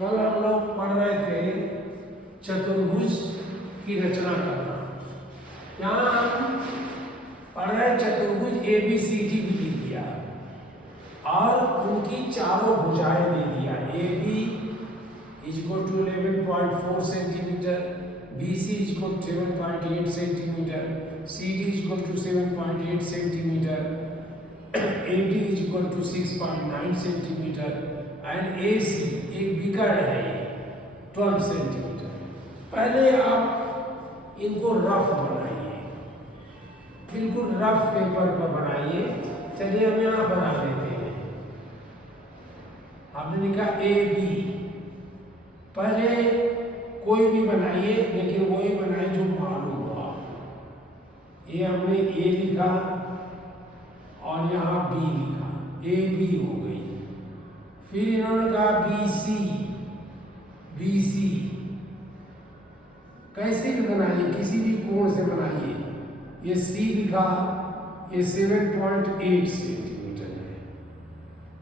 कल हम लोग पढ़ रहे थे चतुर्भुज की रचना करना। यहाँ हम पढ़ रहे चतुर्भुज ABCD भी लिख दिया और उनकी चारों भुजाएं दे दिया। AB equal to 11.4 centimetre, BC equal to 7.8 centimetre, CD equal to 7.8 centimetre, AD equal to 6.9 centimetre and AC एक विकर्ण है 12 सेंटीमीटर। पहले आप इनको रफ बनाइए, बिल्कुल रफ पेपर पर बनाइए। चलिए हम यहाँ बना देते हैं। आपने लिखा AB, पहले कोई भी बनाइए लेकिन वही बनाए जो मालूम हो आपको। ये हमने A लिखा और यहाँ B लिखा, AB हो गई। फिर इन्होंने कहा BC कैसे भी बनाइए, किसी भी कोण से बनाइए। ये C लिखा, ये 7.8 सेंटीमीटर है।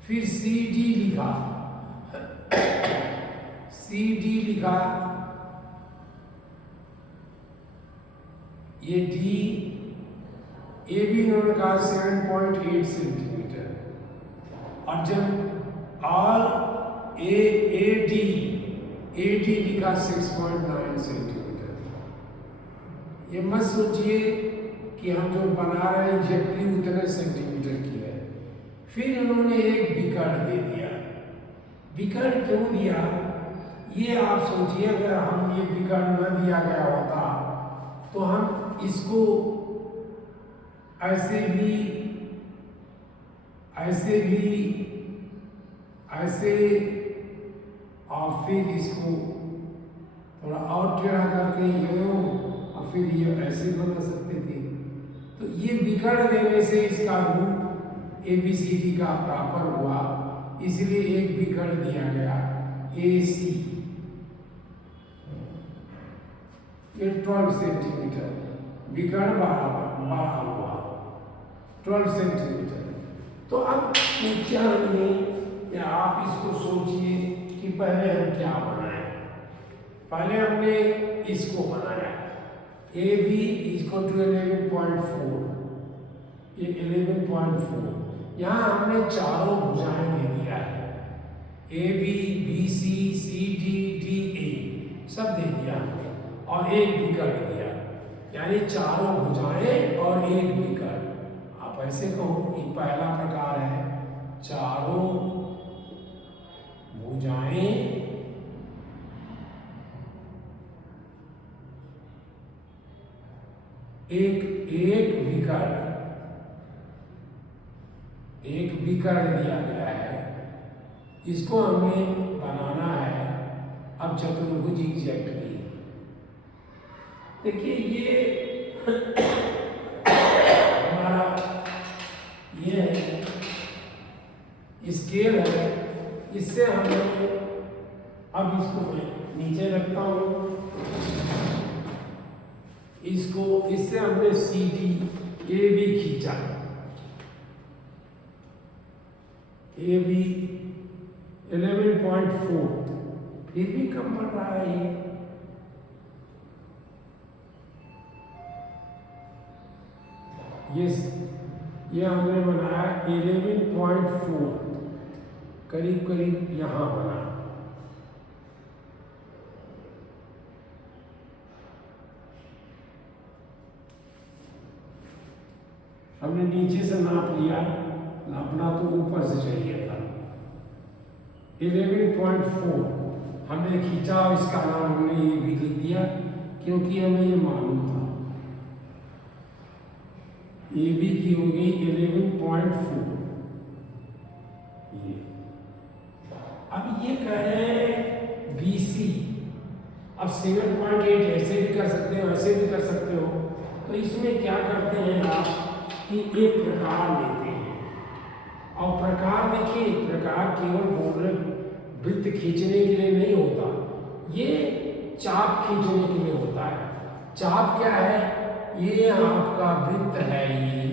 फिर CD लिखा, CD लिखा, ये D, ये भी इन्होंने कहा 7.8 सेंटीमीटर। और जब AD लिखा 6.9 सेंटीमीटर। ये मत सोचिए कि हम जो बना रहे हैं एग्जैक्टली उतने सेंटीमीटर की है। फिर उन्होंने एक विकर्ण दे दिया। विकर्ण क्यों दिया ये आप सोचिए। अगर हम ये विकर्ण न दिया गया होता तो हम इसको ऐसे और फिर इसको थोड़ा और टेढ़ा करके ये और फिर ये ऐसे बना सकते थे। तो ये विकर्ण देने से इसका रूप ABCD का प्रॉपर हुआ, इसलिए एक विकर्ण दिया गया AC। ये 12 सेंटीमीटर विकर्ण बड़ा हुआ 12 सेंटीमीटर। तो अब उच्चारण में या आप इसको सोचिए कि पहले हम क्या बनाए। पहले हमने इसको बनाया AB इक्वल टू 11.4, ये 11.4। यहाँ हमने चारों भुजाएं दे दिया है, AB BC CD DA सब दे दिया हमने और एक विकर्ण दिया, यानी चारों भुजाएं और एक विकर्ण। आप ऐसे कहो कि पहला प्रकार है चारों भुजाएं एक विकर्ण दिया गया है। इसको हमें बनाना है अब चतुर्भुज एग्जैक्टली। देखिए ये हमारा ये है स्केल है, इससे हमें अब इसको नीचे रखता हूँ। इससे हमने CD AB खींचा, AB 11.4, फिर भी कम पड़ रहा है ये हमने बनाया 11.4, करीब करीब यहाँ बना। हमने नीचे से नाप लिया, नापना तो ऊपर से चाहिए था। 11.4 हमने खींचा और इसका नाम हमने ये भी लिख दिया क्योंकि हमें ये मालूम था। AB की हो गई 11.4। ये अब ये कह रहे हैं BC। अब 7.8 ऐसे भी कर सकते हो, ऐसे भी कर सकते हो। तो इसमें क्या करते हैं आप कि एक प्रकार लेते हैं और प्रकार देखिए, प्रकार केवल वृत्त खींचने के लिए नहीं होता, ये चाप खींचने के लिए होता है। चाप क्या है, ये आपका वृत्त है ये,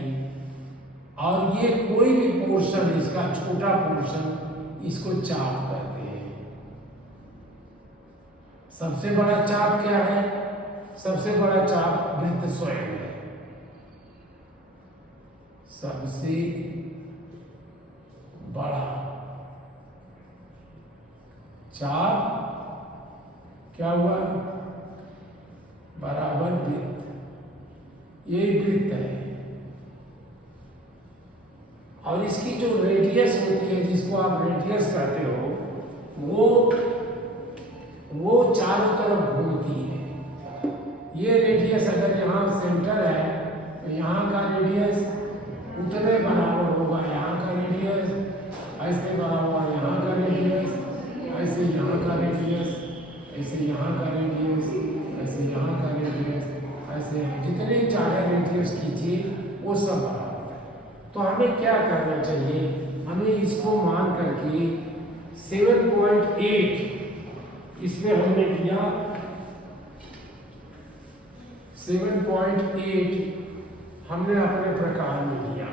और ये कोई भी पोर्शन, इसका छोटा पोर्शन, इसको चाप कहते हैं। सबसे बड़ा चाप क्या है? सबसे बड़ा चाप वृत्त स्वयं है। सबसे बड़ा चाप क्या हुआ? बराबर वृत्त, ये वृत्त है। और इसकी जो रेडियस होती है, जिसको आप रेडियस कहते हो, वो चारों तरफ घूमती है। ये रेडियस अगर यहाँ सेंटर है तो यहाँ का रेडियस उतने बराबर होगा, यहाँ का रेडियस ऐसे बराबर, यहाँ का रेडियस ऐसे, यहाँ का रेडियस ऐसे, यहाँ का रेडियस ऐसे, यहाँ का रेडियस ऐसे, जितने चाहे रेडियस कीजिए वो सब बराबर है। तो हमें क्या करना चाहिए? हमें इसको मान करके 7.8 इसमें हमने किया 7.8 हमने अपने प्रकार में लिया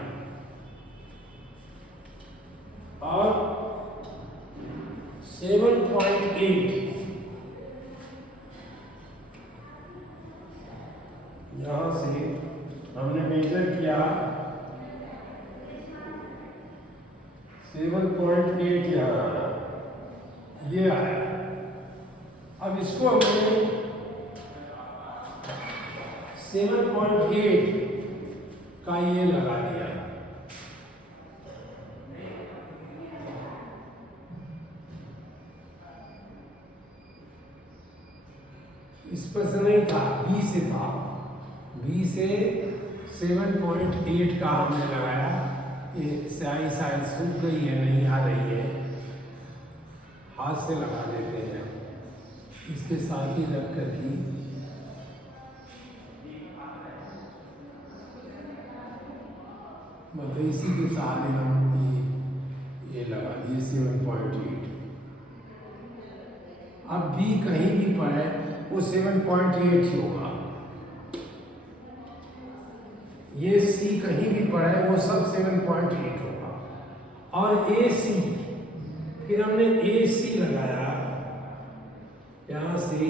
और 7.8 यहां से हमने मेजर किया 7.8 यहाँ ये आया। अब इसको हमने 7.8 का ये लगा दिया। इस पर से नहीं था, बी से था, बी से 7.8 का हमने लगाया। ये स्याही शायद सूख गई है, नहीं आ रही है, हाथ से लगा देते हैं इसके साथ ही रख करके। मतलब इसी के सहारे हम ये लगा दिए 7.8। अब बी कहीं भी पड़े वो 7.8 ही होगा, ये सी कहीं भी पड़े वो सब 7.8 होगा। और ए सी, फिर हमने ए सी लगाया यहां से,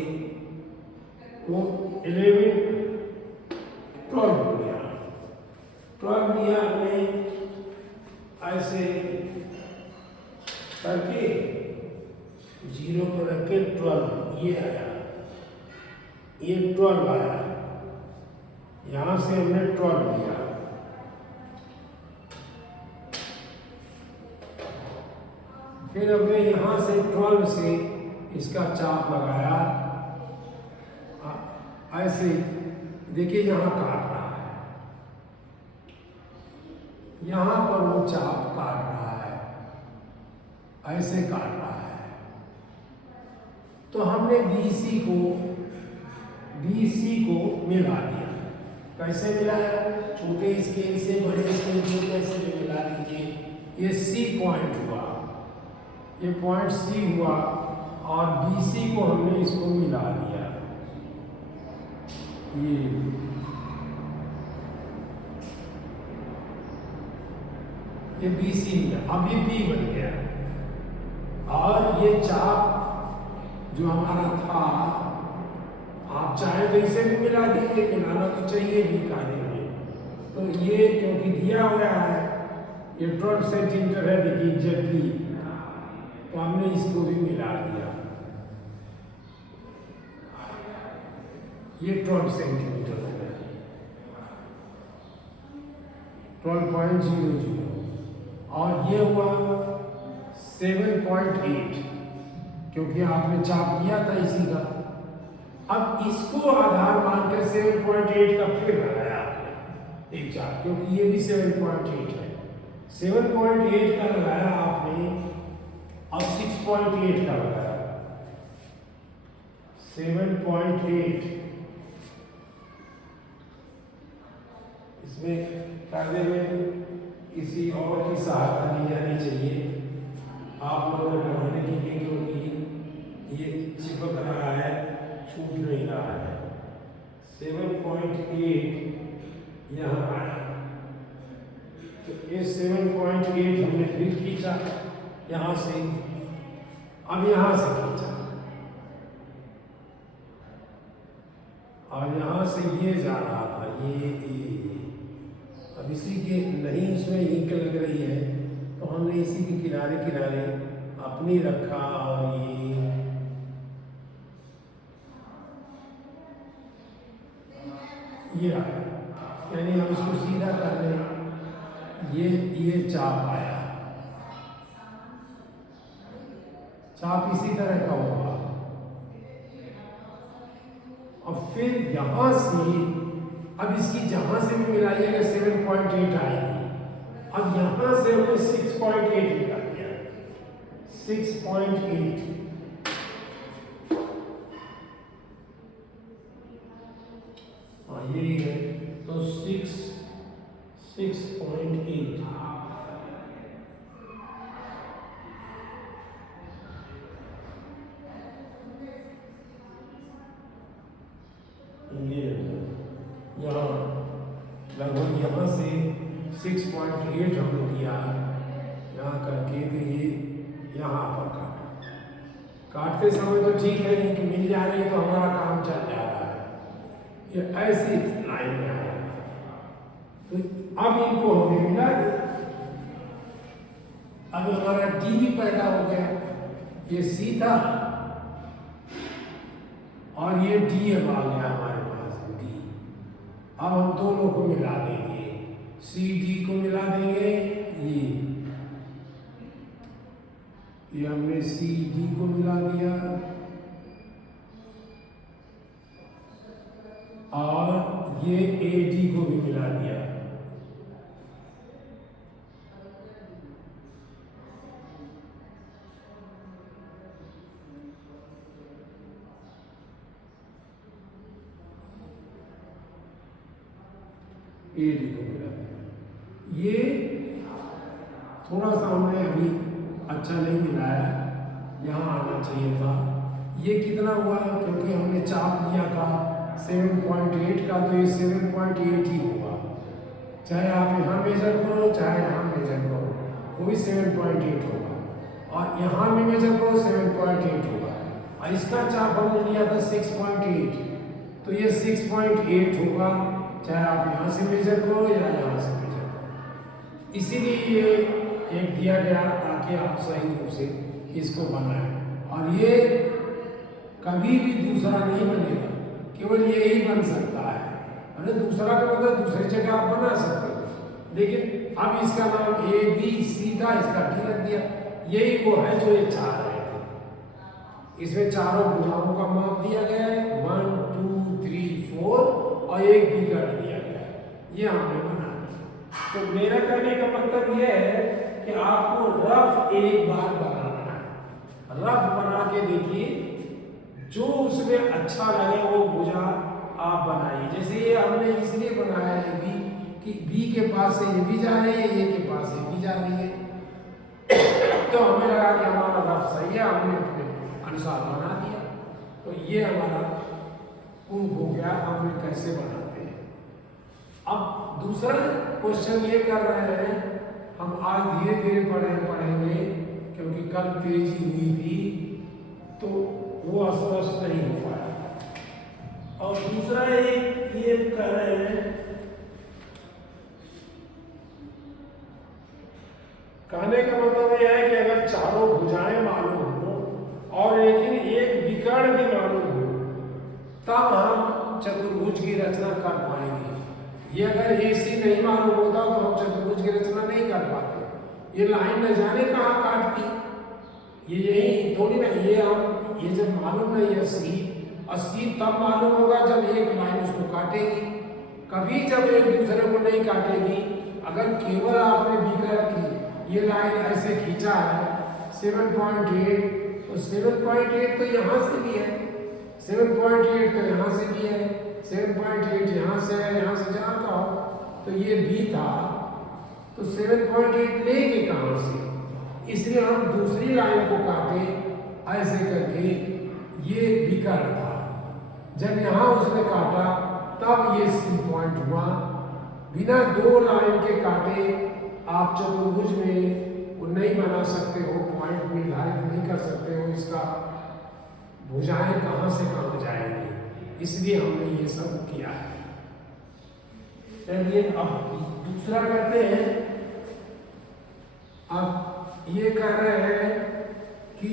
वो 11 12 लिया, 12 लिया हमने ऐसे करके 0 पर रख के 12 ये आया, ये 12 आया, यहां से हमने 12 लिया। फिर हमने यहां से 12 से इसका चाप लगाया ऐसे, देखिए यहां काट रहा है, यहां पर वो चाप काट रहा है, ऐसे काट रहा है। तो हमने BC को मिला दिया। कैसे मिलाया? छोटे स्केल से बड़े स्केल को कैसे भी मिला दीजिए। ये C पॉइंट हुआ, ये पॉइंट C हुआ और BC को हमने इसको मिला दिया। ये BC मिला, अब ये B बन गया। और ये चाप जो हमारा था, आप चाहे तो इसे भी मिला दीजिए, मिलाना तो चाहिए भी कार्य में। तो ये क्योंकि दिया हुआ है ये 12 सेंटीमीटर है, देखिए एग्जैक्टली, तो हमने इसको भी मिला दिया। ये 12 सेंटीमीटर हो गया, 12.00। और ये हुआ 7.8 क्योंकि आपने चाप किया था इसी का। अब इसको आधार मानकर 7.8 का फिर लगाया आपने एक चाप, क्योंकि ये भी 7.8 है। 7.8 का लगाया आपने और 6.8 का लगाया। 7.8 इसमें करने में किसी और की सहायता ली जानी चाहिए आप लोगों को बढ़ाने के लिए, क्योंकि ये चिपक रहा है, छूट नहीं रहा है। 7.8 यहाँ आया, तो ये 7.8 हमने फिर खींचा यहाँ से, अब यहाँ से खींचा, और यहाँ से ये जा रहा था ये अब इसी के नहीं इसमें इंक लग रही है तो हमने इसी के किनारे किनारे अपनी रखा और ये आया, यानी हम इसको सीधा कर लें, ये चाप आया, चाप इसी तरह का होगा। और फिर यहां से अब इसकी जहां से भी मिलाइएगा 7.8 आएगी। अब यहां से हमने 6.8 निकाल दिया, 6.8 यही है, तो 6.8 यहाँ लगभग यहाँ से 6.8 हमने दिया, यहाँ करके तो ये यहाँ पर काटते समय तो ठीक है कि मिल जा रही है तो हमारा काम चल जा रहा है। ये ऐसी लाइन में आया तो अब इनको हमें मिला दिया, अब हमारा डी भी पैदा हो गया, ये सीधा और ये डी अब आ गया हमारे पास डी। अब हम दोनों को मिला देंगे, सी डी को मिला देंगे, ये हमने सी डी को मिला दिया और ये ए डी को भी मिला दिया। ए डी को मिला दिया। ये थोड़ा सा हमने अभी अच्छा नहीं मिलाया, यहाँ आना चाहिए था। ये कितना हुआ, क्योंकि हमने चाप लिया था 7.8 का, तो ये 7.8 ही होगा। चाहे आप यहाँ मेजर करो चाहे यहाँ मेजर करो, वो भी 7.8 होगा, और यहाँ भी मेजर करो 7.8 होगा। और इसका चाप हमने लिया था 6.8, तो ये 6.8 होगा, चाहे आप यहाँ से मेजर करो या यहाँ से मेजर करो। इसीलिए ये एक दिया गया ताकि आप सही रूप से इसको बनाएं। और ये कभी भी दूसरा नहीं बनेगा, केवल यही बन सकता है। अरे दूसरा का मतलब दूसरी जगह आप बना सकते हो, लेकिन अब इसका नाम ए बी सी था, इसका डी रख दिया। यही वो है जो ये चाह रहे थे। इसमें चारों भुजाओं का माप दिया गया है, 1 2 3 4, और एक बिगड़ दिया गया है, ये हमने बना दिया। तो मेरा कहने का मतलब यह है कि आपको रफ एक बार बनाना है। रफ बना के देखिए, जो उसमें अच्छा लगे वो भुजा आप बनाइए। जैसे ये हमने इसलिए बनाया है बी कि बी के पास से ये भी जा रही है, ए के पास से भी जा रही है, तो हमें लगा कि हमारा रफ सही है, हमने अपने अनुसार बना दिया। तो ये हमारा प्रूफ हो गया हमने कैसे बनाते हैं। अब दूसरा क्वेश्चन ये कर रहे हैं, हम आज धीरे धीरे पढ़ेंगे क्योंकि कल तेजी हुई थी तो वो अस्पष्ट नहीं हो पाया। और दूसरा एक ये कह रहे हैं, कहने का मतलब यह है कि अगर चारों भुजाएं मालूम हो और लेकिन एक विकर्ण भी मालूम हो, तब हम चतुर्भुज की रचना कर पाएंगे। ये अगर एसी नहीं मालूम होता तो हम चतुर्भुज की रचना नहीं कर पाते। ये लाइन न जाने कहाँ काटती, ये यही थोड़ी ना, ये जब मालूम नहीं है सी, और सी तब मालूम होगा जब एक लाइन उसको काटेगी। कभी जब एक दूसरे को नहीं काटेगी, अगर केवल आपने विकर्ण की ये लाइन ऐसे खींचा है 7.8, तो 7.8 तो यहाँ से भी है, 7.8 तो यहाँ से भी है, 7.8 यहाँ से है, यहाँ से जहाँ का हो, तो ये बी था, तो 7.8 लेंगे कहाँ से? इसलिए हम दूसरी लाइन को काटे ऐसे करके, ये विकर्ण था। जब यहाँ उसने काटा तब ये सी पॉइंट हुआ। बिना दो लाइन के काटे आप चतुर्भुज में वो नहीं बना सकते हो, पॉइंट निर्धारित नहीं कर सकते हो, इसका भुजाएं कहाँ से कहाँ जाएंगी। इसलिए हमने ये सब किया है। चलिए अब दूसरा करते हैं। अब ये कह रहे हैं कि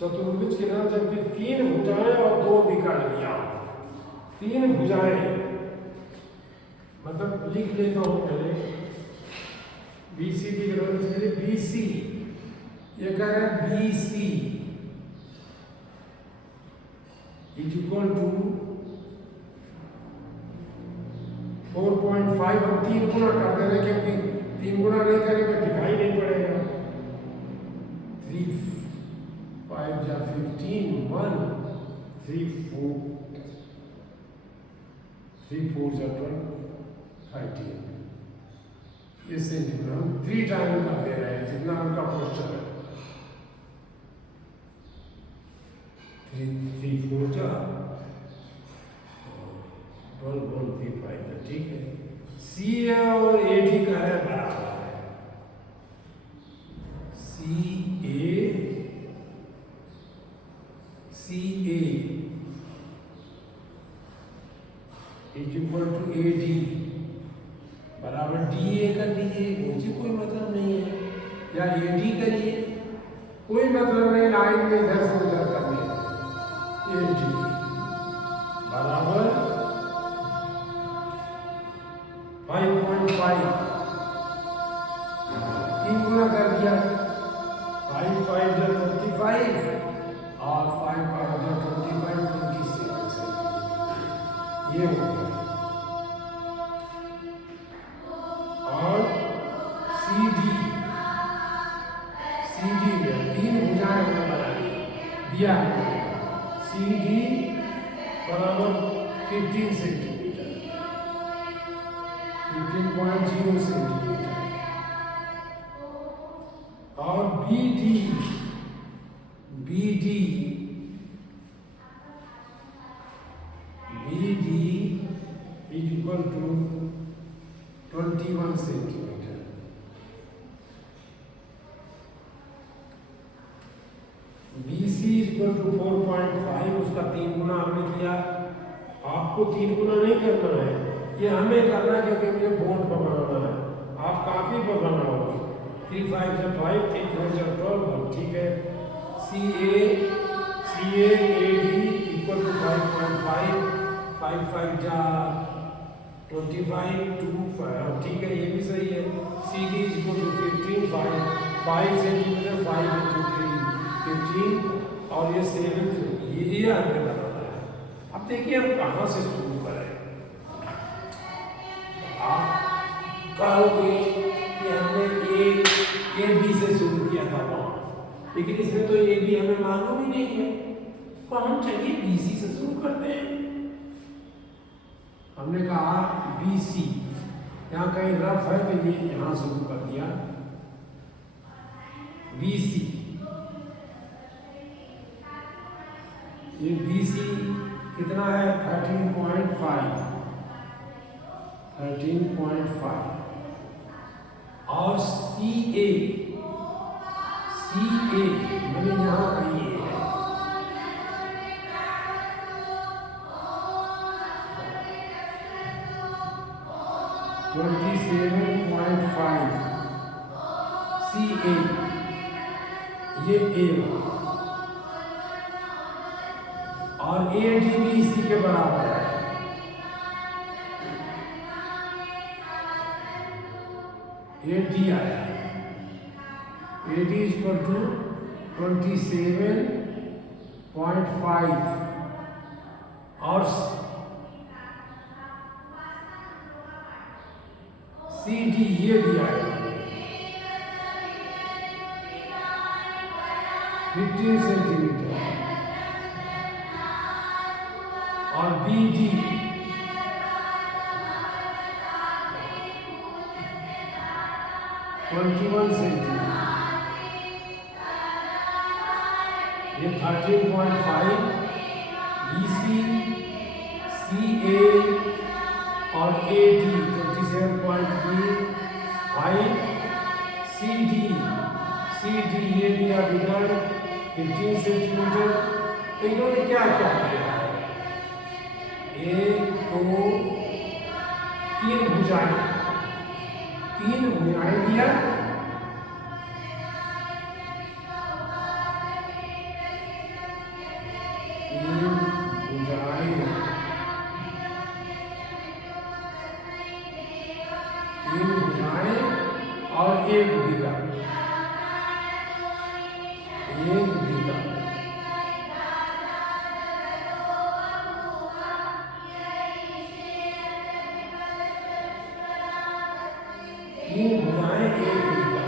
चतुर्भुज के नाम जबकि 3 भुजाएं और 2 विकर्णियां, 3 भुजाएं मतलब लिख लेता हूं पहले BCD के BC, ये कह रहा है BC इज इक्वल टू 4.5। हम 3 गुना कर दे रहे क्योंकि 3 गुना नहीं करेंगे दिखाई नहीं पड़ेगा। 3 5 जा 15 1 3 4 जा 20 ये सेंटीमीटर हम 3 टाइम कर दे रहे हैं जितना उनका क्वेश्चन है। 3 4 जा 12 1 3 5 है, ठीक है। सी और AD का है बराबर है। CA is equal to AD बराबर DA कर लीजिए, मुझे कोई मतलब नहीं है, या AD करिए, कोई मतलब नहीं, लाइन में इधर से उधर करने। AD बराबर 5.5, 3 गुना कर दिया, 5 5 जा 25 और 5 5 जा 25 27 सेंटीमीटर ये हो गया। और CD में 3 भुजाएं हमने बना दिया है। CD बराबर 15 सेंटीमीटर, 15.0 सेंटीमीटर। और BD is equal to 21 centimetre. BC is equal to 4.5, उसका 3 गुना हमने किया। आपको 3 गुना नहीं करना है, ये हमें करना है क्योंकि मुझे बोर्ड पर बनाना है, आप कापी पर बनाओगे। 3 5 जा 5, 3 4 जा 12, ठीक है। CA AD इक्वल टू 5.5, 5 5 जा 25 2 5, ठीक है, ये भी सही है। CD is equal to 15 5 centimetre, 5 into 3 15 और ये 7 ये हमें बनाना है। अब देखिए हम कहाँ से शुरू करें। आप कहोगे कि हमने A B से शुरू किया था वहाँ, लेकिन इसमें तो A B हमें मालूम ही नहीं है, तो हम चलिए BC से शुरू करते हैं। हमने कहा BC, यहाँ कहीं रफ है तो ये यहाँ शुरू कर दिया। BC, ये BC कितना है 13.5 और CA मैंने यहाँ कहीं है 27.5 CA, ये A और AD भी इसी के बराबर है। AD आया, AD इज इक्वल टू 27.5 और CD ये दिया है 15 सेंटीमीटर और BD 21 सेंटीमीटर, ये 13.5 BC, CA और AD 27.5, CD सी डी ये दिया विकर्ण 15 सेंटीमीटर। तो इन्होंने क्या क्या दिया है? एक दो तीन भुजाएं दिया, तीन भुजाएं और एक बीघा, तीन भुजाएं एक बीघा।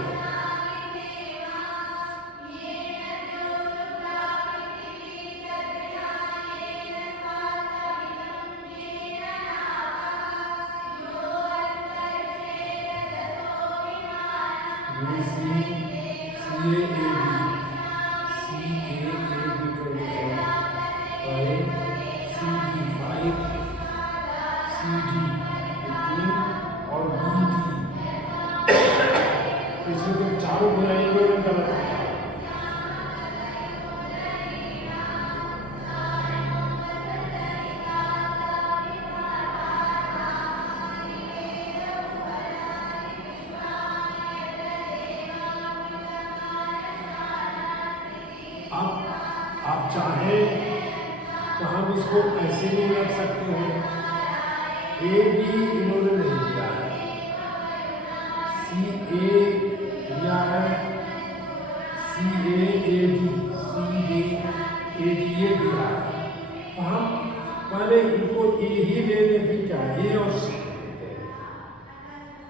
इसमें तो चारों बुराइयों में गलत है। आप चाहें तो हम इसको ऐसे भी रख सकते हैं। ए बी इन्होंने नहीं दिया है, सी ए दिया है, सी ए डी ये दिया है। तो हम पहले इनको ए ही ले लें, फिर क्या ए और सी ले लेते हैं।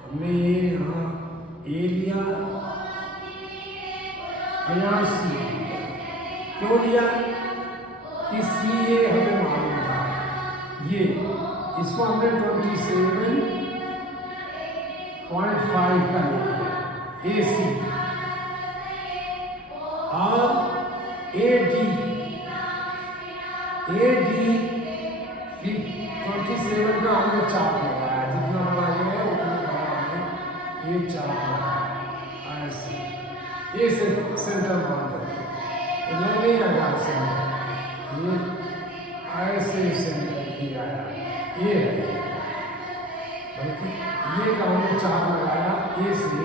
हमने ये यहाँ ए लिया, यहाँ सी क्यों लिया? कि सी ए हमें मालूम था, ये इसको हमने 27.5 का ले लिया ए सी, और ए डी 27 का हमने चाप लगाया, जितना बड़ा ये है उतना बड़ा हमने ये चाप लगाया ऐसे ए से सेंटर मान करके। मैं नहीं लगा सेंटर, ये ऐसे सेंटर किया है, ये है, बल्कि ये का हमने चाप लगाया ए से,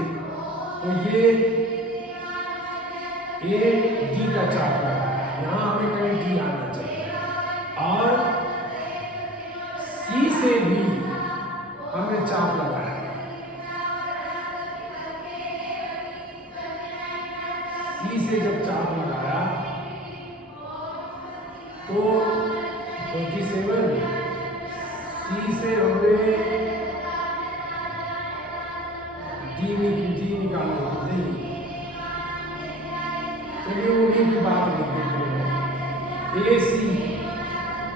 तो ये ए डी का चाप लगाया, यहाँ हमें कहीं डी आना चाहिए। और सी से भी हमने चाप लगाया, सी से जब चाप लगाया तो 27 सी से हमने डी निकालने नहीं, चलिए उन्हीं की बात लिख देते हैं। ए सी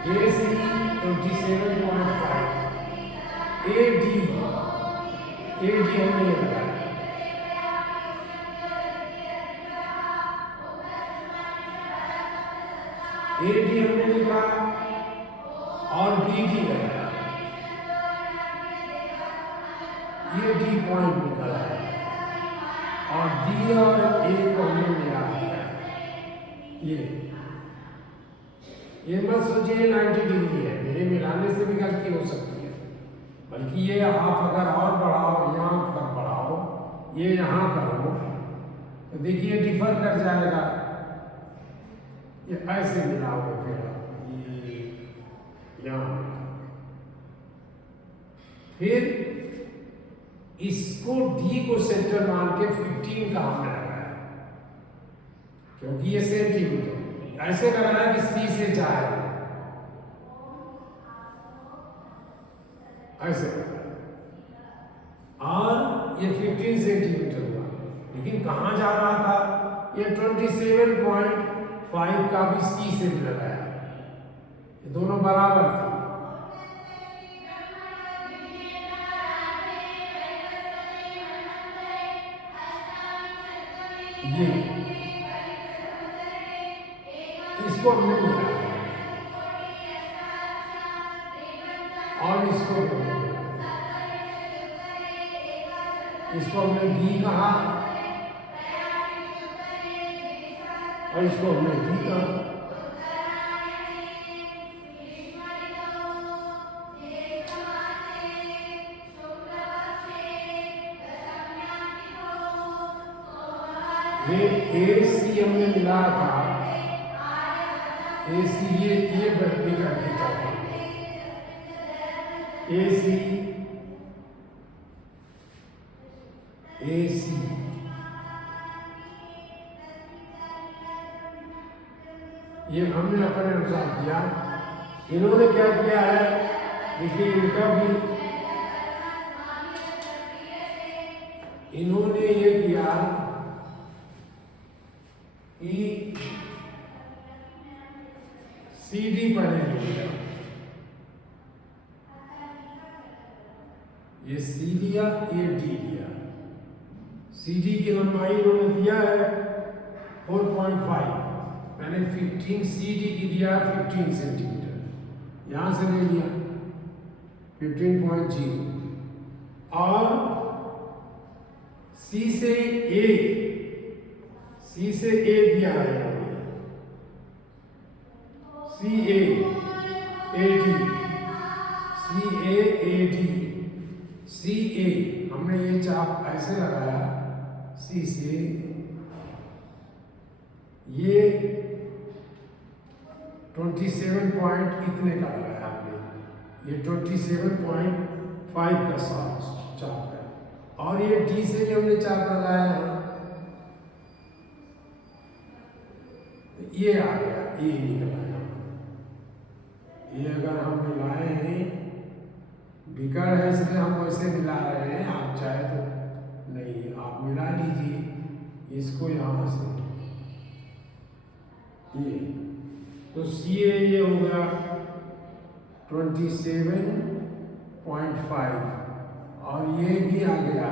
27.5, ए डी हमने ये लगाया, ए डी हमने लिखा और बी डी लगाया, ये डी पॉइंट निकला है, और डी और ए को हमने मिला दिया। ये मत सोचिए 90 डिग्री है, मेरे मिलाने से भी गलती हो सकती है, बल्कि ये आप अगर और बढ़ाओ, यहाँ तक बढ़ाओ, ये यहाँ करो तो देखिए डिफर कर जाएगा। ये ऐसे मिलाओगे, फिर ये यहाँ मिलाओगे, फिर इसको डी को सेंटर मान के 15 का हमने लगाया, क्योंकि ये सेंटीमीटर ऐसे लगाया कि सी से जाए, ऐसे लगाया, और ये 15 सेंटीमीटर हुआ। लेकिन कहाँ जा रहा था? ये 27.5 का भी सी से भी लगाया, ये दोनों बराबर थे। ये इसको हमने मिला और इसको हमने मिला, इसको हमने बी कहा और इसको हमने डी कहा। ये ए सी हमने मिलाया था, ए सी ये बढ़ती कर देता था, ए सी ये हमने अपने अनुसार किया। इन्होंने क्या किया है, देखिए इनका भी इन्होंने ये किया कि सी डी पहले ले लिया, ये सी लिया, ये डी लिया। सी डी की लंबाई इन्होंने दिया है 4.5, मैंने 15 सी डी की दिया 15 सेंटीमीटर, यहां से ले लिया 15.0 और सी से ए दिया है, सी ए डी, सी ए हमने ये चाप ऐसे लगाया, सी से ये 27 पॉइंट इतने का लगाया हमने, ये 27.5 का चाप है। और ये डी से भी हमने चाप लगाया है, ये आ गया, ये निकल आया। ये अगर हम मिलाए हैं, बिगड़ है इसलिए हम वैसे मिला रहे हैं, आप चाहे तो नहीं आप मिला लीजिए इसको यहाँ से, ये तो सी ए ये हो गया 27.5 और ये भी आ गया,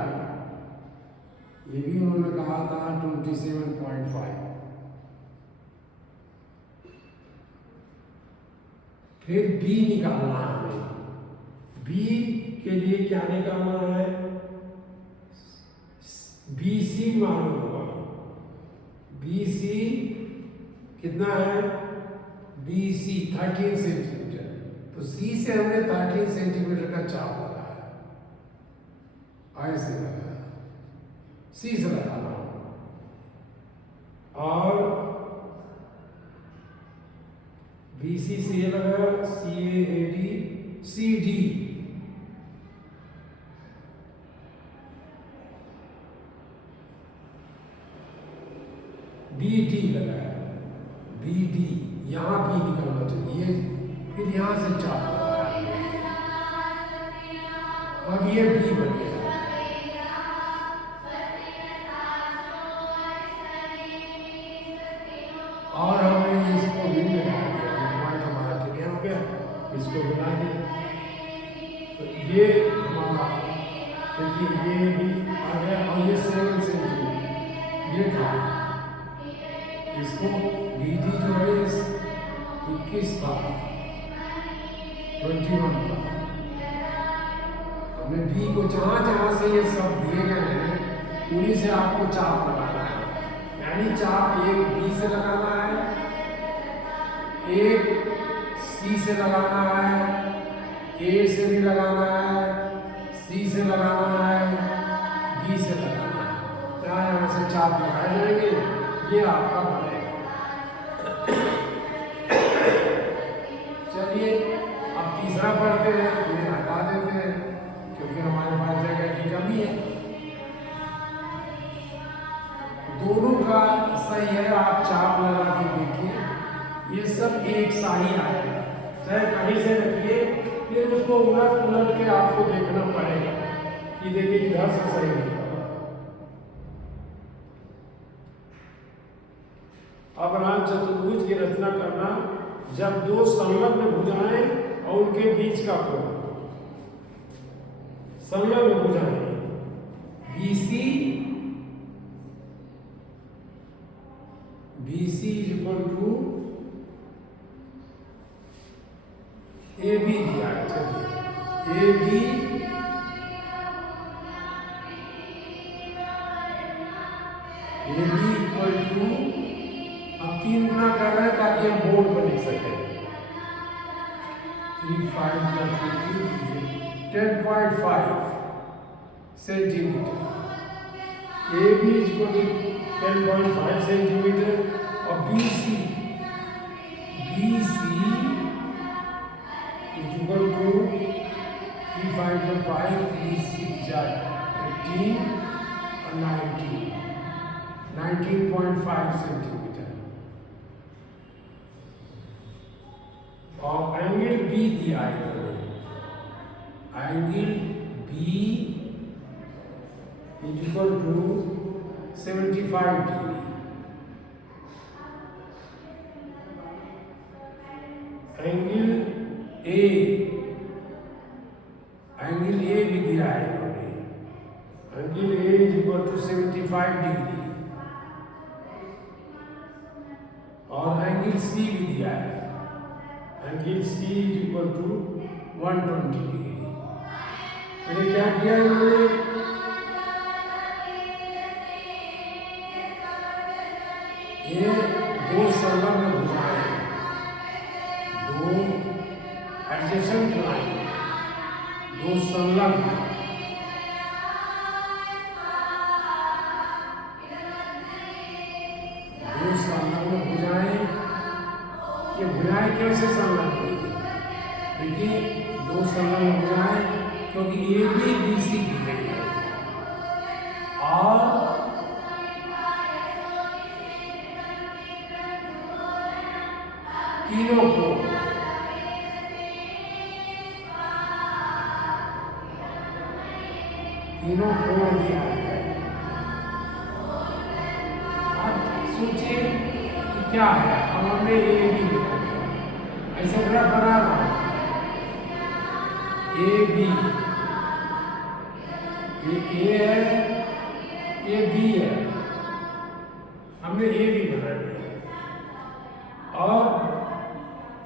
ये भी उन्होंने कहा था 27.5। फिर बी निकालना है हमें, बी के लिए क्या निकालना है, बी सी मालूम होगा, बी सी कितना है, बी सी 13 सेंटीमीटर, तो सी से हमने 13 सेंटीमीटर का चाप लगाया, ऐसे लगाया, सी से लगाना और बी सी से ये लगाया, C A D, C D B D लगाया, बी डी यहाँ बी निकलना चाहिए, फिर यहाँ से चाप लगाया, अब ये बी बन गया। और हमने इसको भी मिला दिया, पॉइंट हमारा क्लियर हो गया, इसको मिला दिया, तो ये हमारा देखिए ये भी आ गया और ये 7 सेंटीमीटर ये था, इसको बी डी जो है 21 था, 21 था, हमने बी को जहाँ से ये सब दिए गए हैं उन्हीं से आपको चाप लगाना है, यानी चाप एक बी से लगाना है, एक सी से लगाना है, ए से भी लगाना है, सी से लगाना है, बी से लगाना है, यहाँ से चाप लगाए जाएंगे, ये आपका बनेगा। चलिए अब तीसरा पढ़ते हैं, इन्हें हटा देते हैं क्योंकि हमारे पास जगह की कमी है। दोनों का सही है, आप चाप लगा के देखिए, ये सब एक सा ही आएगा, चाहे कहीं से रखिए, फिर उसको उलट के आपको देखना पड़ेगा कि देखिए इधर से सही नहीं। अब राम चतुर्भुज की रचना करना, जब दो संलग्न भुजाएं और उनके बीच का कोण, संलग्न भुजाएं BC is equal to AB दिया है, चलिए AB इक्वल टू अब 3 गुना कर रहे हैं ताकि हम बोर्ड पर लिख सकें। 3 5 या 10.5 centimetre. A B is equal to 10.5 centimetre और B C is equal to 3 5 या 5 3 6 या 18 और 19.5 सेंटीमीटर। और एंगल बी दिया है, angle B is equal to 75 degree. Angle A भी दिया है इन्होंने, angle A is equal to 75 degree और एंगल सी भी दिया है, angle C is equal to 120 degree. मैंने क्या किया इन्होंने, ये दो संलग्न भुजाएं, दो एडजेसेंट लाइन, दो संलग्न भुजाएं, ये भुजाएं कैसे संलग्न होगी? देखिए दो संलग्न भुजाएं, क्योंकि ए बी बी सी दी गई है और तीनों कोण दिया है। अब सोचिए कि क्या है, अब हमने ए बी बना दिया, ऐसे ग्राफ बना रहा हूं, ए बी, ये ए है, ये बी है, हमने ए बी बना दिया और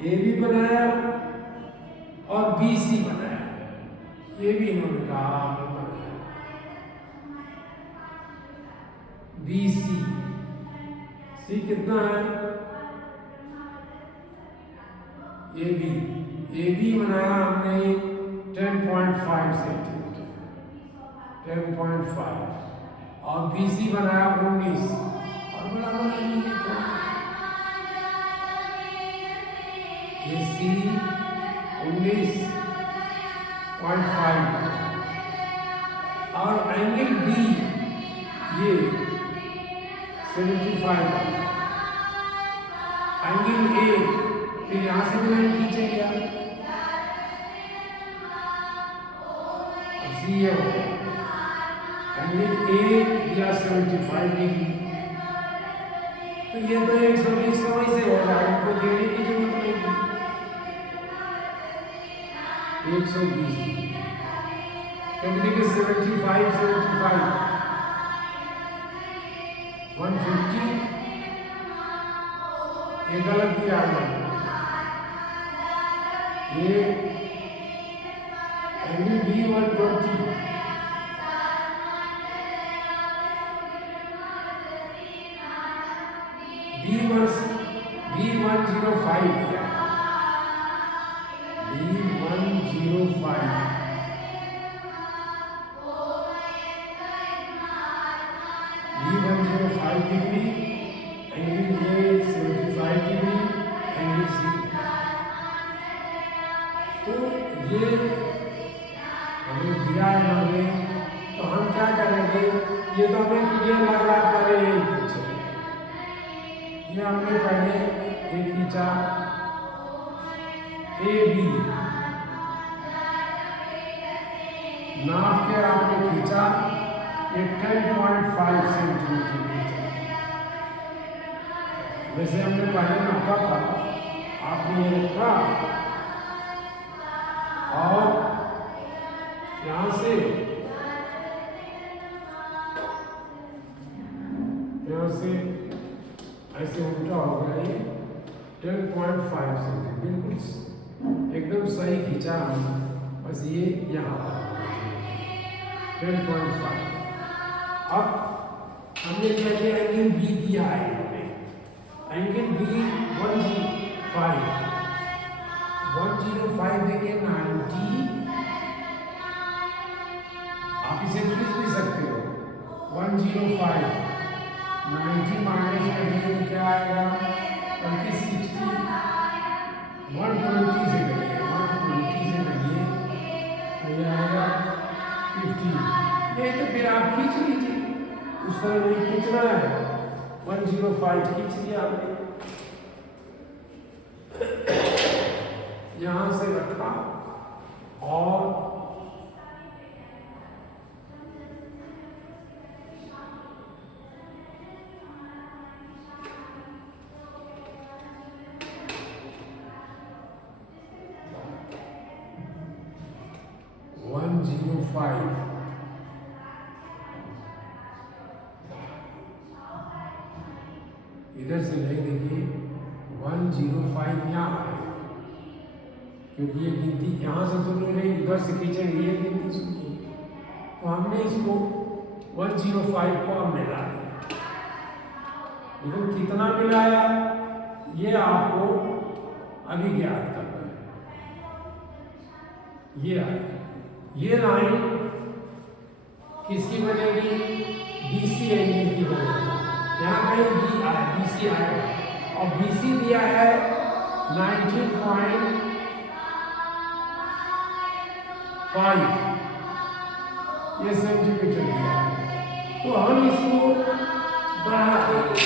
ए बी बनाया और बी सी बनाया, ये भी इन्होंने कहा हमने बनाया बी सी कितना है, ए बी बनाया हमने 10.5 सेंटीमीटर, 10.5 और बी सी बनाया 19 और बड़ा बना लीजिए तो ये सी 19.5 और एंगल बी ये 75 एंगल ए, फिर यहाँ से भी लाइन खींचे गया, अब सी ये हो गया, एंगल ए दिया 75 डिग्री, तो ये तो 120 का वैसे हो रहा है, इनको देने की जरूरत नहीं थी, 120 क्योंकि देखिए 75 150 ये गलत दिया है, ये एंगल बी 120 B105 दिया, B105 degree, angle A 75 degree, angle C, तो ये हमें दिया है इन्होंने, तो हम क्या करेंगे, ये तो हमें क्लियर लग रहा है, पहले ये खींचे, ये हमने पहले ये खींचा ए बी, नाप के आपने खींचा, ये 10.5 सेंटीमीटर खींचा, वैसे हमने पहले नापा था, आपने ये रखा और यहाँ से ऐसे उल्टा हो गया, ये 10.5 सेंटीमीटर बिल्कुल एकदम सही खींचा हमने, बस ये यहाँ पर 10.5। अब हमने क्या किया, एंगल बी दिया है इन्होंने, एंगल 105 देखिए 90, आप इसे खींच भी सकते हो 105, 90 माइनस करिए तो क्या आएगा, बल्कि 60, 120 से करिए, 120 से करिए तो ये आएगा 50। नहीं तो फिर आप खींच लीजिए, उस तरह नहीं खींचना है, 105 खींच लिया आपने, यहां से रखा और इधर से नहीं, देखिए 105 यहाँ आएगा, क्योंकि ये गिनती यहाँ से शुरू हो रही, उधर से खींचेंगे ये गिनती शुरू होगी, तो हमने इसको 105 को हमने ला दिया। लेकिन कितना मिलाया ये आपको अभी ज्ञात करना है। ये आएगा, ये लाइन किसकी बनेगी, BC एंगल की बनेगी, यहाँ कहीं BC आएगा और BC दिया है 19.5, ये सेंटीमीटर दिया है, तो हम इसको बढ़ा देंगे,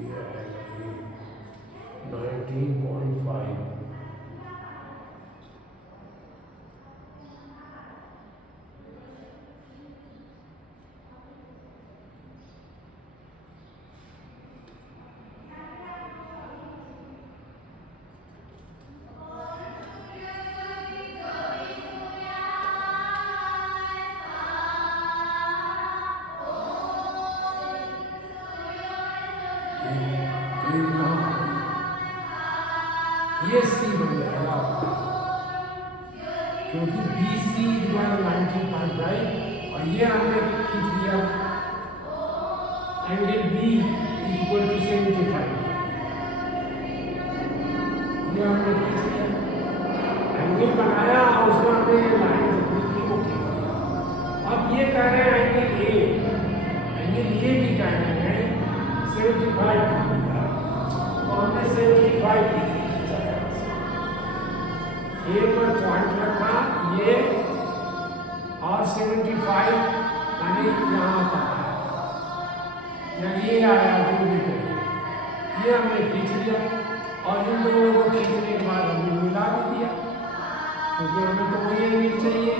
ये आएगा 19.5। ये C बन जाएगा आपका, क्योंकि BC द्वारा 19.5 और ये हमने खींच दिया एंगल B इक्वल टू 75, ये हमने खींच लिया, एंगल बनाया और उसमें हमने लाइन खींची वो खींच दिया। अब ये कह रहे हैं एंगल ये भी कह रहे हैं 75 डिग्री का, तो हमने 75 डिग्री ये पर पॉइंट रखा, ये और 75 यानी यहाँ तक आया, या ये आया जो भी कहिए, ये हमने खींच लिया और इन दोनों को खींचने के बाद हमने मिला भी दिया, क्योंकि हमें तो वही एंगल चाहिए,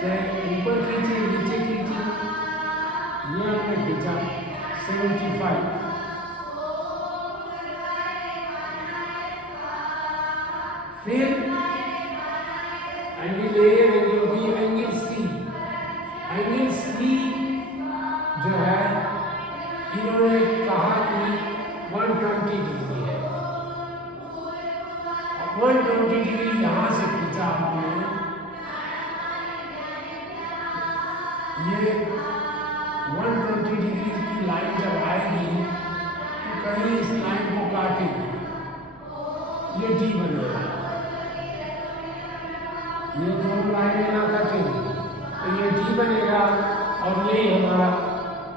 चाहे ऊपर खींचे नीचे खींचे, ये हमने खींचा 75। फिर angle A, angle B, angle C, angle C जो है इन्होंने कहा कि 120 डिग्री है, 120 डिग्री यहाँ से खींचा हमने, ये 120 डिग्री की लाइन जब आएगी तो कहीं इस लाइन को काटेगी, ये D बनेगा, ये दोनों लाइनें यहाँ काटेंगी तो ये D बनेगा, और यही हमारा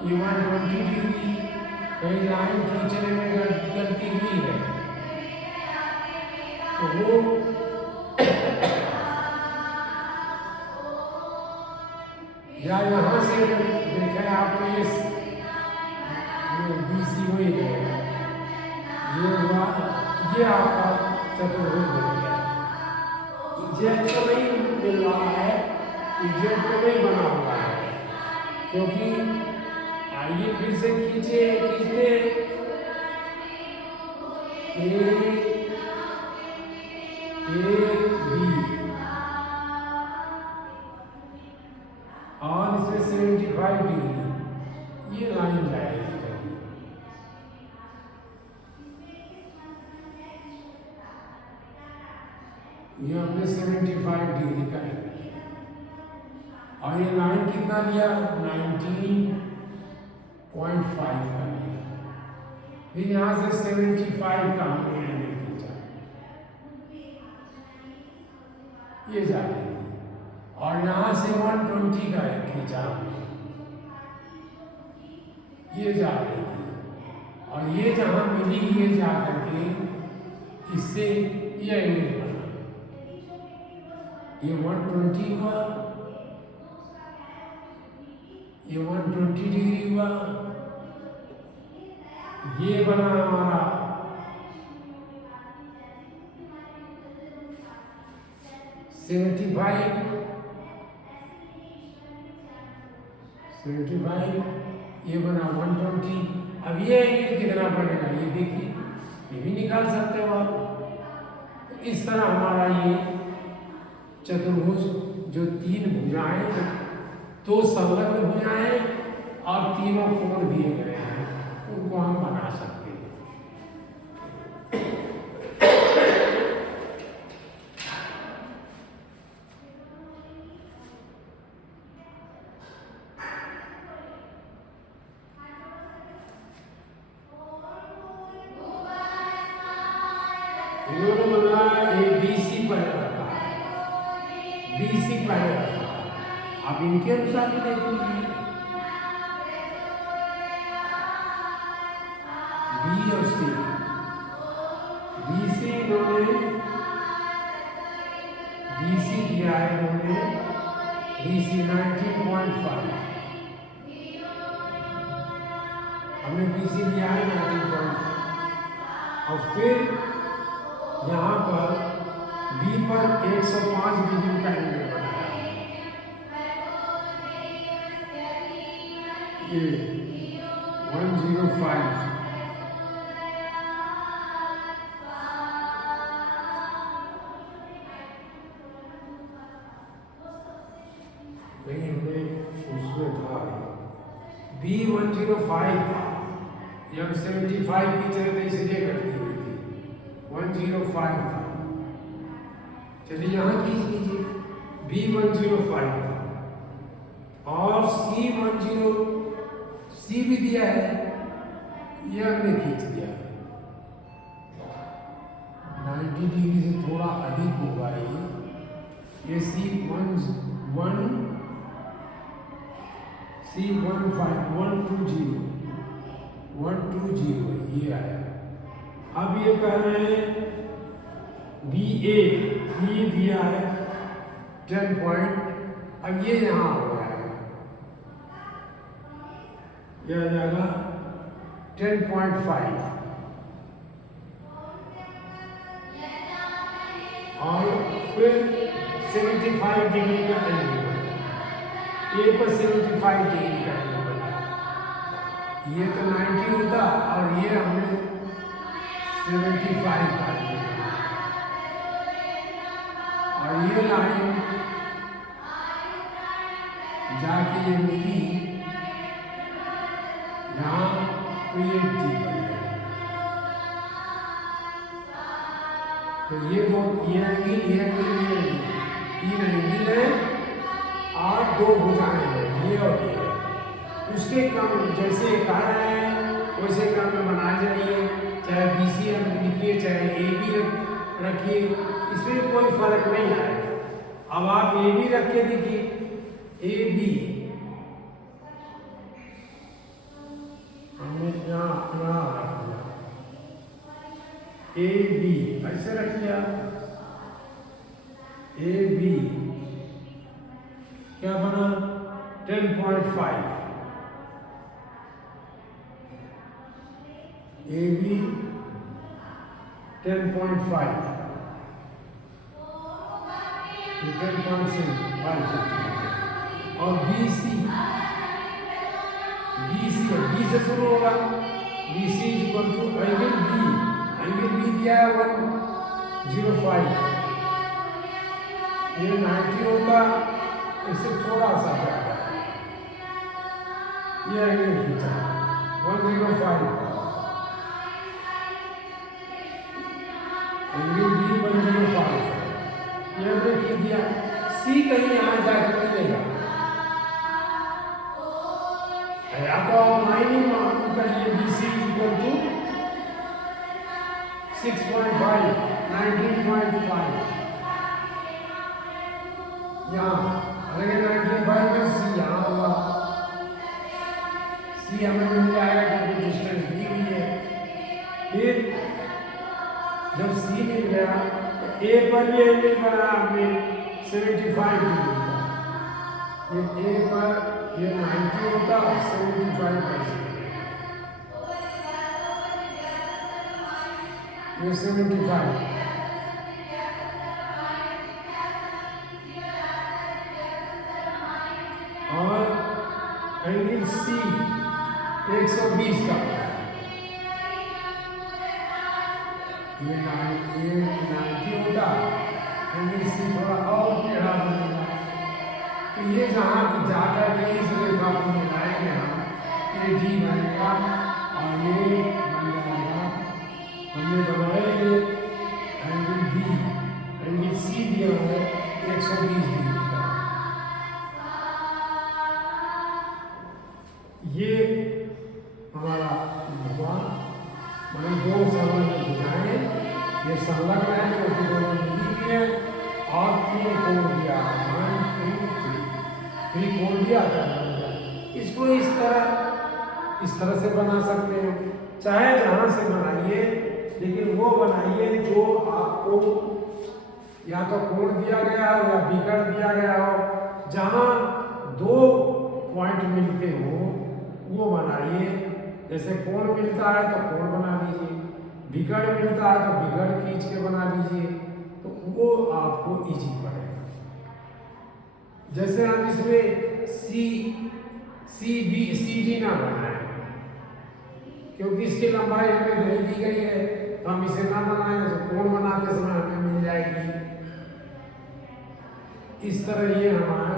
ये 120 डिग्री कहीं लाइन खींचने में गलती हुई है, तो वो या यहाँ से देखें आप, तो ये BC हो ही रहेगा, ये हुआ, ये आपका चतुर्भुज बन गया। एग्जैक्ट तो नहीं मिल रहा है, एग्जैक्ट तो नहीं बना हुआ है, क्योंकि आइए फिर से खींचे, खींचते A B, 75 डिग्री, ये लाइन जाएगी कहीं, ये हमने 75 डिग्री करेंगे और ये लाइन कितना लिया 19.5 का लिया, फिर यहाँ से 75 का हमने एंगल खींचा, ये जा रही थी और यहाँ से 120 का खींचा हमने, ये जा रही थी और ये जहाँ मिली ये जा करके इससे ये एंगल बना, ये 120 हुआ, ये 120 डिग्री हुआ, ये बना हमारा 75, ये बना 120। अब ये एंगल कितना बनेगा ये देखिए, ये भी निकाल सकते हो आप। इस तरह हमारा ये चतुर्भुज जो 3 भुजाएं, 2 संलग्न भुजाएं और तीनों कोण दिए गए हैं, उनको हम बना सकते हैं। इन्होंने बनाया ABC पर रखा है, BC पर रखा है, आप इनके अनुसार भी देख लीजिए, B और C, BC इन्होंने BC दिया है, इन्होंने BC 19.5, हमने BC दिया है 19.5 और फिर यहाँ पर B पर 105 डिग्री का एंगल बनाया, ये 105, नहीं हमने उसमें था B 105 था, ये हम 75 की तरह इसलिए करती हुई थी, 105 था। चलिए यहाँ खींच लीजिए, B 105 था और C भी दिया है, ये हमने खींच दिया, 90 डिग्री से थोड़ा अधिक होगा ये C110 120 ये आया। अब ये कह रहे हैं BA दिया है 10 पॉइंट, अब ये यहाँ हो जाएगा, यह आ जाएगा 10.5 और फिर 75 डिग्री का एंगल बना, A पर 75 डिग्री का एंगल बना, ये तो 90 होता और ये हमने 75 का एंगल बना और ये लाइन जाके ये मिली यहाँ, तो ये T बन गया। तो ये दो ये एंगल 3 एंगल है और 2 भुजाएं हैं, ये और ये। उसके क्रम जैसे कह रहे हैं वैसे क्रम में बनाए जाइए, चाहे BC लिखिए चाहे AB रखिए, इसमें कोई फर्क नहीं आएगा। अब आप AB रख के देखिए, AB हमने यहाँ रख दिया, AB ऐसे रख लिया, AB क्या बना 10.5, AB 10.5, 10.5 और BC B से शुरू होगा, BC equal to angle B दिया है 105, ये 90 होगा, इससे थोड़ा सा ज़्यादा ये एंगल खींचा 105 एंगल बी 105 ये हमने खींच दिया। सी कहीं यहाँ जाकर मिलेगा या तो माइनिंग मालूम करिए बी सी इक्वल टू 6.5 19.5 यहाँ अगर 19.5 में सी यहाँ होगा सी हमें मिल जाएगा क्योंकि डिस्टेंस दी हुई है। फिर जब सी मिल गया तो ए पर भी एंगल बना हमने 75 डिग्री का। ये ए पर ये 90 होता 75% ये 75 और एंगल सी 120 का ये 90 होता एंगल सी थोड़ा और टेढ़ा बनेगा। तो ये जहाँ की जाकर के इस रेखा को मिलाएंगे हम ये डी बनेगा और ये बन जाएगा हमने बनाया ये एंगल बी एंगल सी दिया है 120 डिग्री का। ये हमारा हुआ मैंने दो संलग्न बुझाए ये संलग्न है क्योंकि दोनों मिली हुई है और 3 कोण दिया 1 2 3 कोण दिया था। इसको इस तरह से बना सकते हैं चाहे जहां से बनाइए लेकिन वो बनाइए जो आपको या तो कोण दिया गया हो या विकर्ण दिया गया हो जहां 2 पॉइंट मिलते हो वो बनाइए। जैसे कोण मिलता है तो कोण बना लीजिए विकर्ण मिलता है तो विकर्ण खींच के बना लीजिए तो वो आपको इजी पड़ेगा। जैसे हम इसमें सी डी ना बनाए क्योंकि इसकी लंबाई हमें नहीं दी गई है तो हम इसे ना बनाए तो कोण बनाते समय हमें मिल जाएगी। इस तरह ये हमारा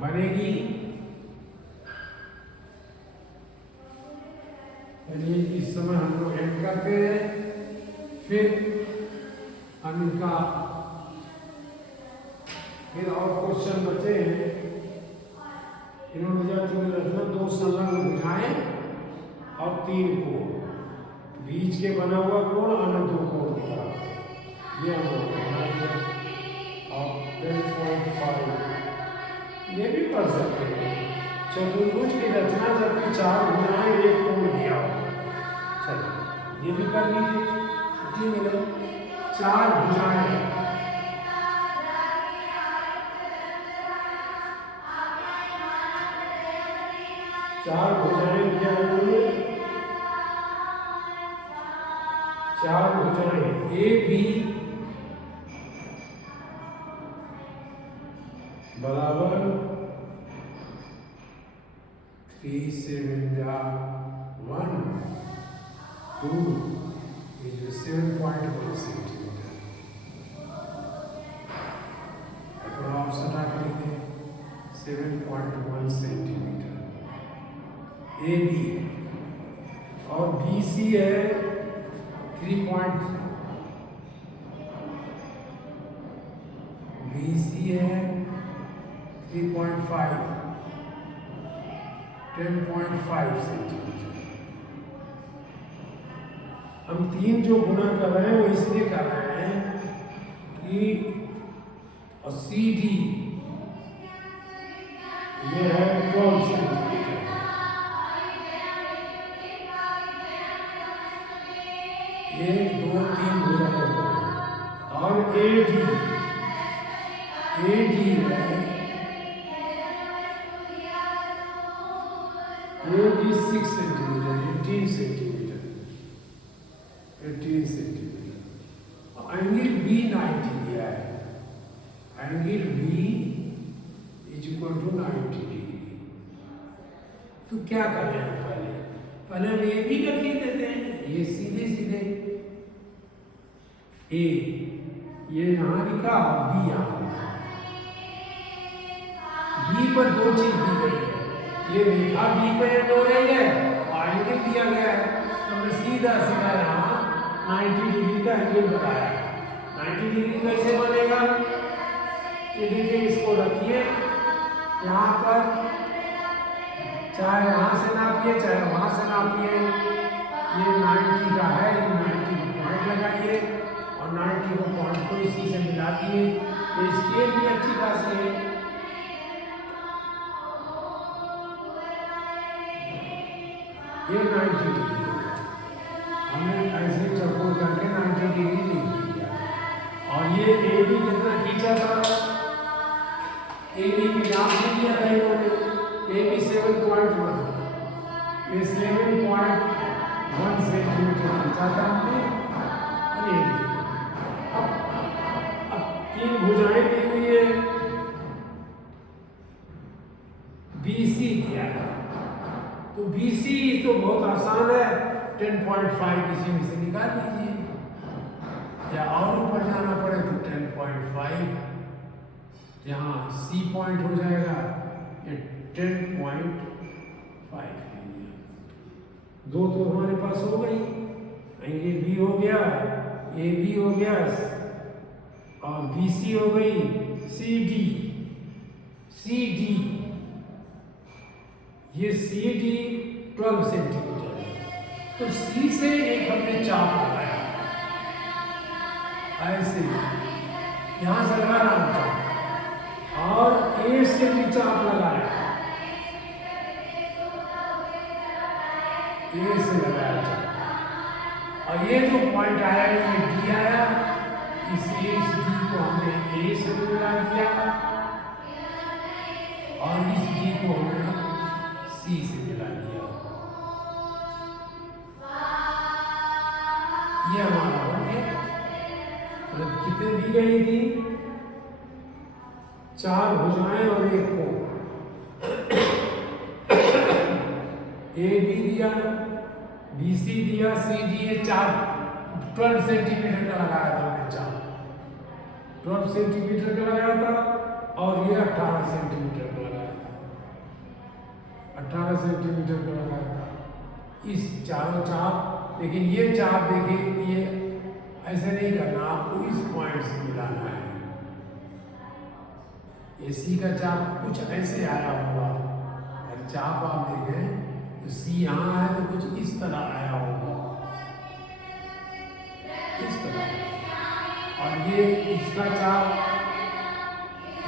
बनेगी। चलिए इस समय हम लोग एंड करते हैं फिर हम इनका फिर और क्वेश्चन बचे हैं। इन्होंने रचना 2 संलग्न भुजाएं और 3 कोण बीच के बना हुआ कोण अन्य 2 कोण दिया ये हम लोग बना दिया और 10.5 ये भी पढ़ सकते हैं। चतुर्भुज की रचना जबकि 4 भुजाएं 1 कोण दिया हो चलिए ये भी कर लीजिए। 4 भुजाएं 4 भुजाएं दिया उन्होंने 4 भुजाएं ए बी बराबर 3 7 1 2 is 7.1 सेंटीमीटर। थोड़ा ऑप्शन आ करेंगे 7.1 सेंटीमीटर ए बी और बी सी है 3 पॉइंट बी सी है 3.5 10.5 सेंटीमीटर। हम 3 जो गुना कर रहे हैं वो इसलिए कर रहे हैं कि और सी डी ये है 12 सेंटीमीटर। एक 2 3 गुना और ए डी है 6 centimetre 18 centimetre 18 centimetre. Angle B 90 दिया है angle B is equal to 90 degree. तो क्या करें हम पहले हम ए बी का खींच देते हैं ये सीधे सीधे ए ये यहाँ लिखा और बी यहाँ लिखा। बी पर 2 चीज दी गई है ये रेखा बी पे एंड हो रही है और एंगल दिया गया है, तो हमने सीधा सीधा यहाँ 90 डिग्री का एंगल बनाया। 90 डिग्री कैसे बनेगा? ये देखिए, इसको रखिए यहाँ पर, चाहे यहाँ से नापिए चाहे वहाँ से नापिए, ये 90 का है, ये 90 को पॉइंट लगाइए और 90 को पॉइंट को इसी से मिला दिए। ये स्केल भी अच्छी खासी है। ये 90 डिग्री हो गया, हमने ऐसे चौकोर करके 90 डिग्री लिख दिया। और ये ए बी कितना खींचा था, ए बी की नाप भी दिया था इन्होंने, ए बी 7.1, ये 7.1 सेंटीमीटर खींचा था हमने। और ये अब 3 भुजाएं दी हुई है, BC दिया है, तो BC तो बहुत आसान है, 10.5 इसी में से निकाल लीजिए, या और ऊपर जाना पड़े तो 10.5, यहाँ C पॉइंट हो जाएगा, ये 10.5 दो तो हमारे पास हो गई, ये B हो गया, AB हो गया और BC हो गई, CD ये CD 12 सेंटीमीटर है। तो C से एक हमने चाप लगाया, ऐसे यहां से लगा रहा चाप, और A से भी चाप लगाया, A से लगाया चाप, और ये जो पॉइंट आया ये D आया, इस D को हमने A से मिला दिया और इस D को हमने C से मिला दिया। ये हमारा बन गया। मतलब कितने दी गई थी? 4 भुजाएं और 1 कोण। ए बी दिया, BC दिया, CD ये 12 सेंटीमीटर का लगाया था हमने, 12 सेंटीमीटर का लगाया था, और ये 18 सेंटीमीटर का लगाया था, 18 सेंटीमीटर का लगाया था इस चारों चाप। लेकिन ये चाप देखिए, ये ऐसे नहीं करना, आपको इस पॉइंट से मिलाना है। ये C का चाप कुछ ऐसे आया होगा, अगर चाप आप देखें तो C यहाँ है तो कुछ इस तरह आया होगा, इस तरह, और ये इसका चाप,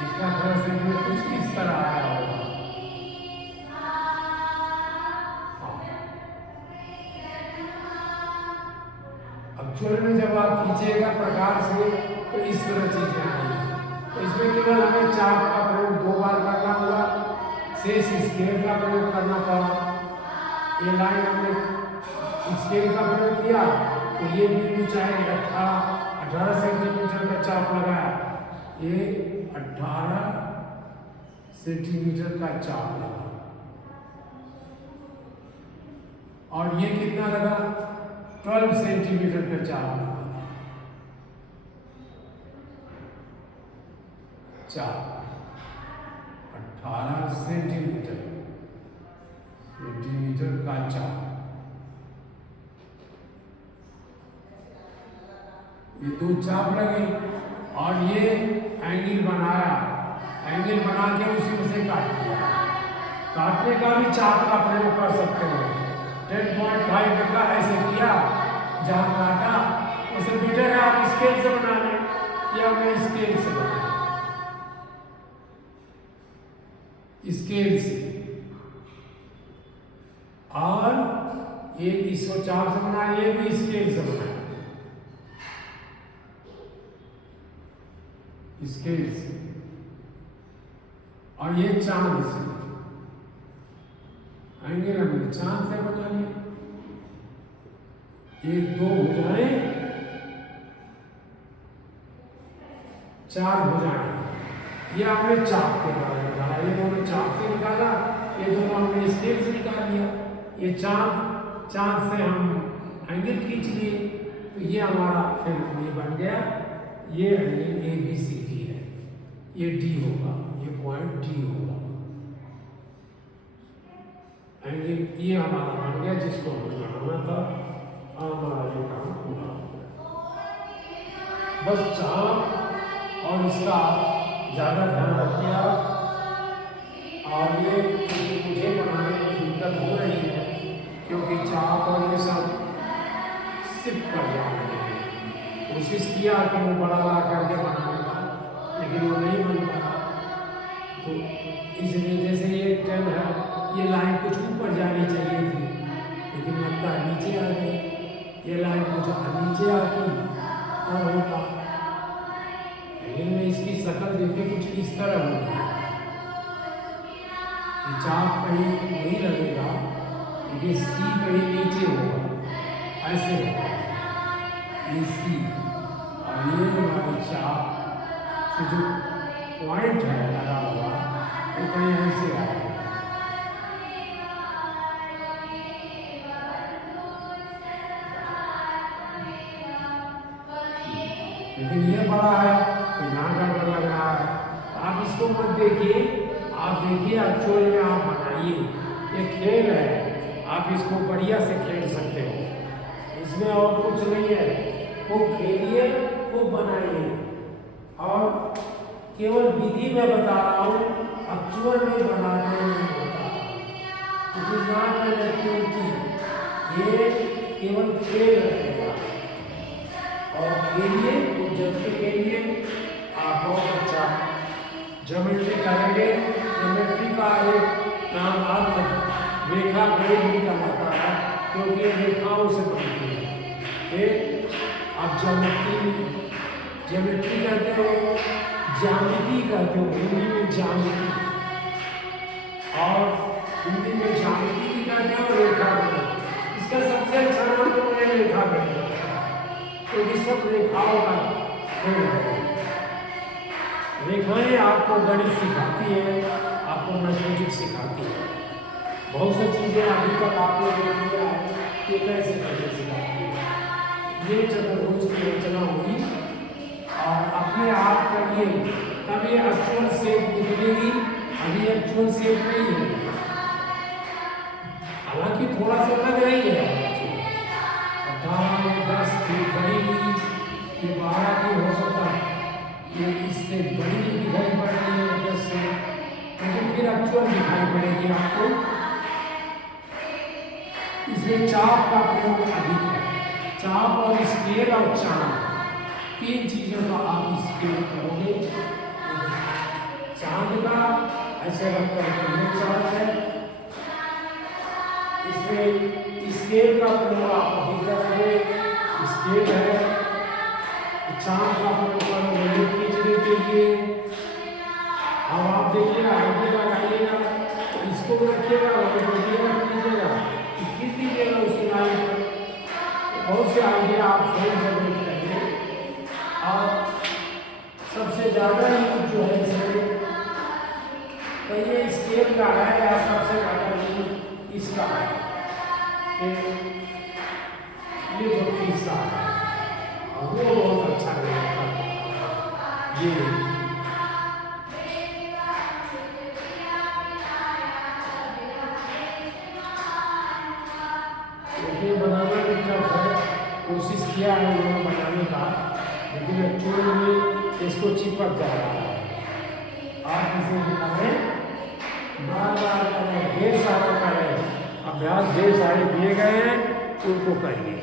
इसका तरह से कुछ इस तरह आया होगा। एक्चुअल में जब आप खींचेगा प्रकार से तो इस तरह चीजें आएंगी। तो इसमें केवल हमें चाप का प्रयोग 2 बार करना हुआ, शेष स्केल का प्रयोग करना पड़ा। ये लाइन हमने स्केल का प्रयोग किया तो ये बिंदु चाहे 18 सेंटीमीटर का चाप लगाया, ये 18 सेंटीमीटर का चाप लगा, और ये कितना लगा? 12 सेंटीमीटर का चाप लगा। चाप 18 सेंटीमीटर का चाप, ये 2 चाप लगे और ये एंगल बनाया, एंगल बना के उसी में से काट दिया। काटने का भी चाप का प्रयोग कर सकते हो, 10.5 का ऐसे किया, जहां काटा उसे बेटर है आप स्केल से बना लें, या मैं स्केल से बनाया, स्केल से, और ये इसको चाप से बनाया, ये भी स्केल से बनाया, स्केल से, और ये चांद से, एंगल हमने चांद से बना लिया। ये 2 भुजाएं, 4 भुजाएं, ये आपने चाप के द्वारा निकाला, ये दोनों चाप से निकाला, ये दोनों हमने स्केल से निकाल लिया। ये चांद से हम एंगल खींच लिए, तो ये हमारा फिर ये बन गया, ये एंगल ABCD है, ये D होगा, ये पॉइंट D होगा। लेकिन ये हमारा बन गया जिसको हमें बनाना था, हमारा ये काम पूरा हो गया। बस चाप और इसका ज़्यादा ध्यान रखिए आप। और ये मुझे बनाने में दिक्कत हो रही है क्योंकि चाप और ये सब सिप कर जा रहे हैं। कोशिश किया कि वो बड़ा ला करके बनाने का, लेकिन वो नहीं बन पाया। तो इसलिए जैसे ये ट्रेन है, ये लाइन कुछ ऊपर जानी चाहिए थी, लेकिन लगता है नीचे आ गई। ये लाइन कुछ नीचे आती और होता, लेकिन मैं इसकी शक्ल देखे कुछ इस तरह होगी। चाप कहीं नहीं लगेगा, लेकिन सी कहीं नीचे होगा, ऐसे होगा ये सी। और ये हमारी चाप से जो पॉइंट है लगा हुआ, वो कहीं ऐसे आएगा। लेकिन ये बड़ा है तो यहाँ गड़बड़ लग रहा है। आप इसको मत देखिए, आप देखिए एक्चुअल में आप बनाइए। ये खेल है, आप इसको बढ़िया से खेल सकते हो, इसमें और कुछ नहीं है। वो खेलिए, वो बनाइए। और केवल विधि में बता रहा हूँ, एक्चुअल में बनाने नहीं होता। It is not an activity, ये केवल खेल रहेगा। और खेलिए, जबकि खेलिए आप बहुत अच्छा ज्योमेट्री करेंगे। ज्योमेट्री का एक नाम अर्थ रेखा गणित भी कहलाता है, क्योंकि ये रेखाओं से बनती है। एक आप ज्योमेट्री कहते हो, ज्यामिति कहते हो हिंदी में, ज्यामिति। और हिंदी में ज्यामिति भी कहते हो, रेखा गणित। इसका सबसे अच्छा नाम तो मुझे रेखा गणित, क्योंकि सब रेखाओं का खेल है। रेखाएं आपको गणित सिखाती है, आपको मैथमेटिक्स सिखाती है। बहुत सी चीज़ें अभी तक आपने देख लिया है कि कैसे कैसे सिखाती है। ये चतुर्भुज की रचना हुई और अपने आप करिए, तब ये एक्चुअल शेप निकलेगी। अभी एक्चुअल शेप नहीं है, हालांकि थोड़ा सा लग रही है। 10 थी बड़ी हुई, ये 12 की हो सकता है, ये इससे बड़ी भी दिखाई पड़ रही है 10 से, लेकिन फिर एक्चुअल दिखाई पड़ेगी आपको। इसमें चाप का प्रयोग अधिक है। चाप और स्केल और चांद, तीन चीजों का आप स्केल करोगे। चांद का ऐसे रख कर चांद है, इसमें स्केल का प्रयोग आप अधिक करोगे। स्केल है, चांद का प्रयोग करोगे खींचने के लिए। अब आप देखिए, आगे लगाइएगा, इसको रखिएगा, कीजिएगा, खींच दीजिएगा उस लाइन पर। बहुत से आइडिया आप स्वयं जनरेट करिए। और सबसे ज़्यादा यूज जो है इसमें, तो ये स्केल का है या सबसे ज़्यादा यूज इसका है। ये जो हिस्सा है वो बहुत अच्छा लगता है। ये बनाना भी टफ है, कोशिश किया है उन्होंने बनाने का, लेकिन एक्चुअली में इसको चिपक जा रहा है। आप इसे करें, बार बार करें, ढेर सारा करें, अभ्यास ढेर सारे दिए गए हैं, उनको करिए।